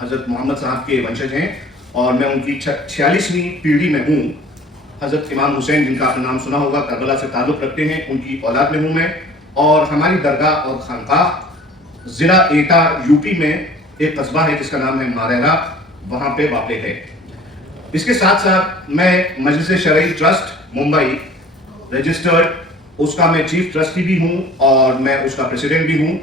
حضرت محمد صاحب کے ونشج ہیں اور میں ان کی 46ویں پیڑھی میں ہوں. حضرت امام حسین جن کا آپ نے نام سنا ہوگا کربلا سے تعلق رکھتے ہیں, ان کی اولاد میں ہوں میں. اور ہماری درگاہ اور خانقاہ ضلع ایٹا یوپی میں ایک قصبہ ہے جس کا نام ہے ماریرا, وہاں پہ واقع ہے. اس کے ساتھ ساتھ میں مجلس شرعی ٹرسٹ ممبئی رجسٹرڈ اس کا میں چیف ٹرسٹی بھی ہوں اور میں اس کا پریسیڈنٹ بھی ہوں.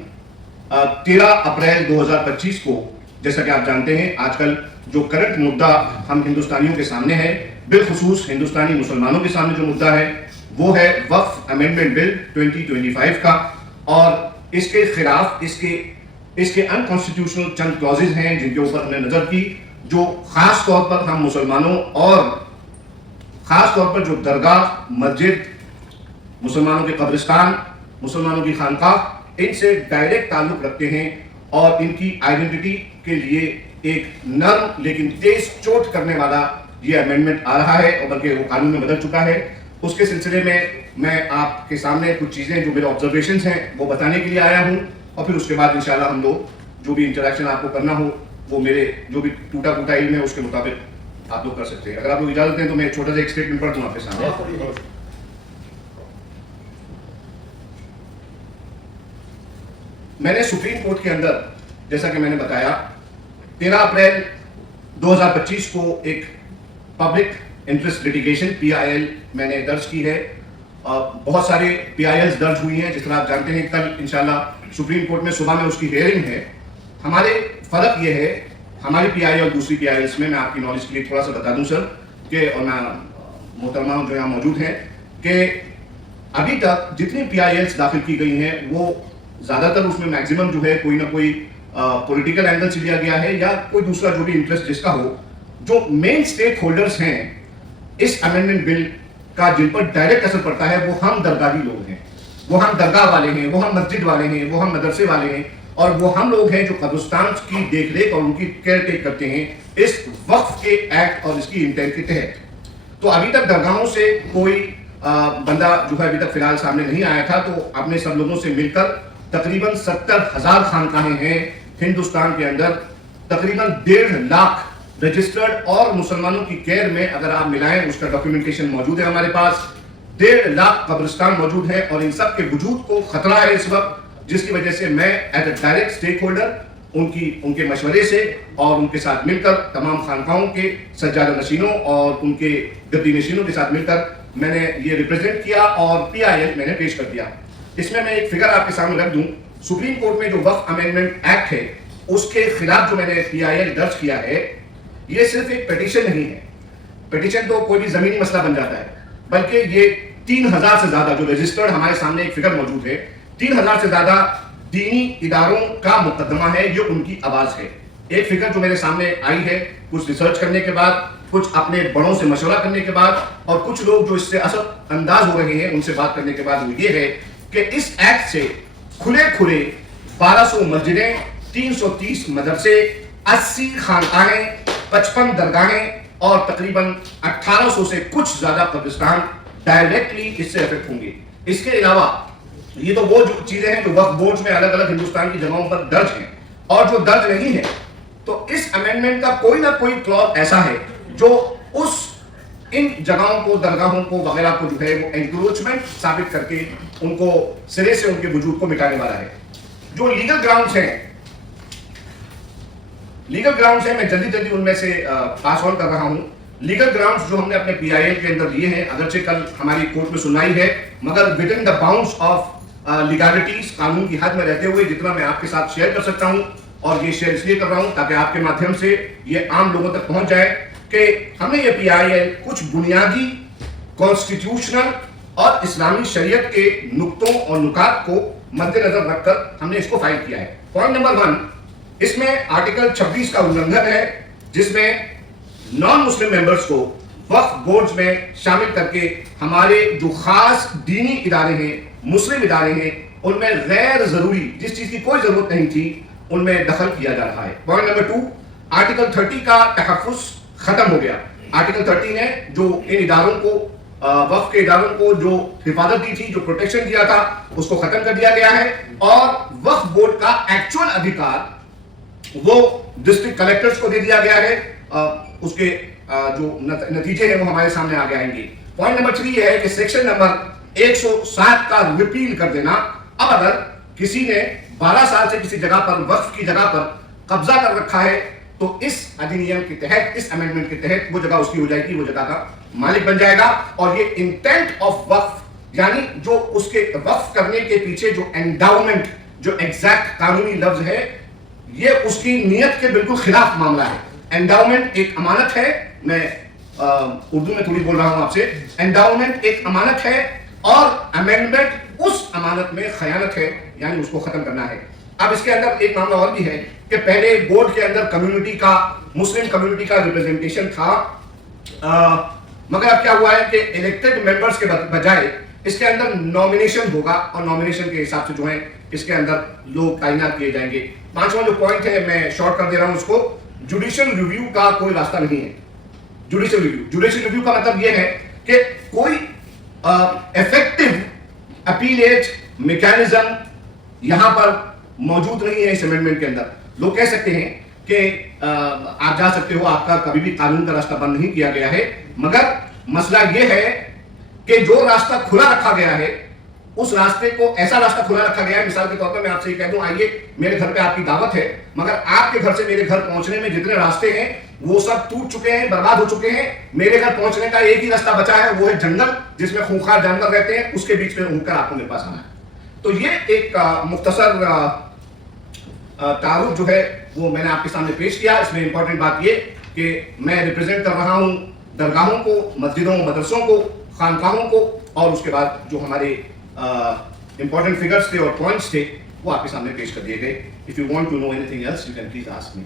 13 اپریل 2025 کو جیسا کہ آپ جانتے ہیں آج کل جو کرنٹ مدعا ہم ہندوستانیوں کے سامنے ہے, بالخصوص ہندوستانی مسلمانوں کے سامنے جو مدعا ہے وہ ہے وقف امینڈمنٹ بل 2025 کا, اور اس کے خلاف اس کے انکانسٹیٹیوشنل چند کلازز ہیں جن کے اوپر ہم نے نظر کی, جو خاص طور پر ہم مسلمانوں اور خاص طور پر جو درگاہ, مسجد, مسلمانوں کے قبرستان, مسلمانوں کی خانقاہ, ان سے ڈائریکٹ تعلق رکھتے ہیں اور ان کی آئیڈینٹی کے لیے ایک نرم لیکن تیز چوٹ کرنے والا یہ امینڈمنٹ آ رہا ہے, اور بلکہ وہ قانون میں بدل چکا ہے. اس کے سلسلے میں آپ کے سامنے کچھ چیزیں جو میرے آبزرویشنز ہیں وہ بتانے کے لیے آیا ہوں, اور پھر اس کے بعد انشاءاللہ ہم لوگ جو بھی انٹریکشن آپ کو کرنا ہو وہ میرے جو بھی ٹوٹا پھوٹا علم ہے اس کے مطابق آپ لوگ کر سکتے ہیں. اگر آپ لوگ اجازت دیں تو میں چھوٹا سا ایک اسٹیٹمنٹ پڑھ دوں آپ کے سامنے. میں نے سپریم کورٹ کے اندر جیسا کہ میں نے بتایا 13 اپریل 2025 کو ایک پبلک انٹرسٹ لیٹیگیشن PIL میں نے درج کی ہے. بہت سارے PILs درج ہوئی ہیں, جس طرح آپ جانتے ہیں کل انشاءاللہ سپریم کورٹ میں صبح میں اس کی ہیئرنگ ہے. ہمارے فرق یہ ہے ہماری PI اور دوسری PILs میں آپ کی نالج کے لیے تھوڑا سا بتا دوں سر کہ, اور میں محترمہ جو یہاں موجود ہیں, کہ ابھی تک جتنی PILs داخل کی گئی ہیں وہ زیادہ تر اس میں میکسیمم جو ہے کوئی نہ کوئی پولیٹیکل اینگل سے لیا گیا ہے یا کوئی دوسرا جو بھی انٹرسٹ جس کا ہو. جو مین اسٹیک ہولڈرز ہیں اس امینڈمنٹ بل کا جن پر ڈائریکٹ اثر پڑتا ہے وہ ہم درگاہی لوگ ہیں, وہ ہم درگاہ والے ہیں, وہ ہم مسجد والے ہیں, وہ ہم مدرسے والے ہیں, اور وہ ہم لوگ ہیں جو قبرستان کی دیکھ ریکھ اور ان کی کیئر ٹیک کرتے ہیں اس وقف کے ایکٹ اور اس کی انٹینٹ کے تحت. تو ابھی تک درگاہوں سے کوئی بندہ جو ہے ابھی تک فی الحال سامنے نہیں آیا تھا, تو آپ نے سب لوگوں سے مل کر تقریباً 70,000 خانقاہیں ہیں ہندوستان کے اندر, تقریباً 1.5 لاکھ رجسٹرڈ, اور مسلمانوں کی کیئر میں اگر آپ ملائیں اس کا ڈاکیومنٹیشن موجود ہے ہمارے پاس. 1.5 لاکھ قبرستان موجود ہیں, اور ان سب کے وجود کو خطرہ ہے اس وقت, جس کی وجہ سے میں as a direct stake holder in کے مشورے سے اور ان کے ساتھ مل کر تمام خانقاہوں کے سجادہ نشینوں اور ان کے گدی نشینوں کے ساتھ مل کر میں نے یہ ریپرزینٹ کیا اور PIL میں نے پیش کر دیا. اس میں ایک فگر آپ کے سامنے رکھ دوں. سپریم کورٹ میں جو وقف امینڈمنٹ ایکٹ ہے اس کے خلاف جو میں نے PIL درج کیا ہے, یہ صرف ایک پیٹیشن نہیں ہے. پیٹیشن تو کوئی بھی زمینی مسئلہ بن جاتا ہے, بلکہ یہ 3,000 سے زیادہ جو رجسٹرڈ ہمارے سامنے ایک فگر موجود ہے, 3,000 سے زیادہ دینی اداروں کا مقدمہ ہے, یہ ان کی آواز ہے. ایک فگر جو میرے سامنے آئی ہے کچھ ریسرچ کرنے کے بعد, کچھ اپنے بڑوں سے مشورہ کرنے کے بعد, اور کچھ لوگ جو اس سے اثر انداز ہو رہے ہیں ان سے بات کرنے کے بعد, وہ یہ ہے کہ اس ایکٹ سے کھلے 1200 مسجدیں, 330 مدرسے, 80 خانقاہیں, 55 درگاہیں اور تقریباً 1800 سے کچھ زیادہ قبرستان ڈائریکٹلی اس سے افیکٹ ہوں گے. اس کے علاوہ یہ تو وہ جو چیزیں ہیں جو وقف بورڈز میں الگ الگ ہندوستان کی جگہوں پر درج ہیں, اور جو درج نہیں ہے تو اس امینڈمنٹ کا کوئی نہ کوئی کلوز ایسا ہے جو ان جگہوں کو, درگاہوں کو وغیرہ کو جو ہے وہ انکروچمنٹ ثابت کر کے ان کو سرے سے ان کے وجود کو مٹانے والا ہے. جو لیگل گراؤنڈز ہیں میں جلدی ان میں سے پاس آن کر رہا ہوں. لیگل گراؤنڈز جو ہم نے اپنے PIL کے اندر لیے ہیں, اگرچہ کل ہماری کورٹ میں سنائی ہے, مگر within the bounds of legalities, قانون کی حد میں رہتے ہوئے جتنا میں آپ کے ساتھ شیئر کر سکتا ہوں, اور یہ شیئر اس لیے کر رہا ہوں تاکہ آپ کے مادھیم سے یہ عام لوگوں تک پہنچ جائے کہ ہم نے یہ PIL کچھ بنیادی کانسٹیٹیوشنل اور اسلامی شریعت کے نقطوں اور نکات کو مد نظر رکھ کر ہم نے اس کو فائل کیا ہے. پوائنٹ نمبر 1, اس میں آرٹیکل 26 کا النگھن ہے, جس میں نان مسلم ممبرز کو وقف بورڈز میں شامل کر کے ہمارے جو خاص دینی ادارے ہیں, مسلم ادارے ہیں, ان میں غیر ضروری جس چیز کی کوئی ضرورت نہیں تھی ان میں دخل کیا جا رہا ہے. پوائنٹ نمبر 2, آرٹیکل 30 کا تحفظ ختم ہو گیا. آرٹیکل 13 نے جو ان اداروں کو, وقف کے اداروں کو جو حفاظت دی تھی, جو پروٹیکشن دیا تھا, اس کو ختم کر دیا گیا ہے, اور وقف بورڈ کا ایکچوئل ادھیکار وہ ڈسٹرکٹ کلیکٹرز کو دے دیا گیا ہے. اس کے جو نتیجے ہیں وہ ہمارے سامنے آگے آئیں گے. پوائنٹ نمبر 3 یہ ہے کہ سیکشن نمبر 107 کا ریپیل کر دینا. اب اگر کسی نے 12 سال سے کسی جگہ پر وقف کی جگہ پر قبضہ کر رکھا ہے تو اس ادھینیم کے تحت, اس امینڈمنٹ کے تحت وہ جگہ اس کی ہو جائے گی, وہ جگہ کا مالک بن جائے گا. اور یہ انٹینٹ آف وقف یعنی جو اس کے وقف کرنے کے پیچھے جو انڈاؤمنٹ, جو ایگزیکٹ قانونی لفظ ہے, یہ اس کی نیت کے بالکل خلاف معاملہ ہے. انڈاؤمنٹ ایک امانت ہے, میں اردو میں تھوڑی بول رہا ہوں آپ سے. انڈاؤمنٹ ایک امانت ہے اور امینڈمنٹ اس امانت میں خیانت ہے, یعنی اس کو ختم کرنا ہے. اب اس کے اندر ایک معاملہ اور بھی ہے کہ پہلے بورڈ کے اندر کمیونٹی کا, مسلم کمیونٹی کا ریپرزنٹیشن تھا, مگر اب کیا ہوا ہے کہ الیکٹڈ ممبرز کے بجائے اس کے اندر نامینیشن ہوگا, اور نامینیشن کے حساب سے جو ہے اس کے اندر لوگ تعینات کیے جائیں گے. 5واں جو پوائنٹ ہے میں شارٹ کر دے رہا ہوں اس کو, جوڈیشل ریویو کا کوئی راستہ نہیں ہے. جوڈیشل ریویو کا مطلب یہ ہے کہ کوئی ایفیکٹو اپیلیٹ میکینزم یہاں پر موجود نہیں ہے اس امینڈمنٹ کے اندر. لوگ کہہ سکتے ہیں کہ آپ جا سکتے ہو, آپ کا کبھی بھی قانون کا راستہ بند نہیں کیا گیا ہے, مگر مسئلہ یہ ہے کہ جو راستہ کھلا رکھا گیا ہے اس راستے کو, ایسا راستہ کھلا رکھا گیا ہے. مثال کے طور پر میں آپ سے یہ کہہ دوں, آئیے میرے گھر پہ آپ کی دعوت ہے, مگر آپ کے گھر سے میرے گھر پہنچنے میں جتنے راستے ہیں وہ سب ٹوٹ چکے ہیں, برباد ہو چکے ہیں. میرے گھر پہنچنے کا ایک ہی راستہ بچا ہے, وہ ہے جنگل جس میں خونخوار جانور رہتے ہیں, اس کے بیچ میں گھوم کر آپ کو میرے پاس آنا ہے. تو یہ ایک مختصر تعارف جو ہے وہ میں نے آپ کے سامنے پیش کیا. اس میں امپورٹنٹ بات یہ کہ میں ریپرزینٹ کر رہا ہوں درگاہوں کو, مسجدوں, مدرسوں کو, خانقاہوں کو, اور اس کے بعد جو ہمارے امپورٹنٹ فگرز تھے اور پوائنٹس تھے وہ آپ کے سامنے پیش کر دیے گئے. If you want to know anything else, you can please ask me.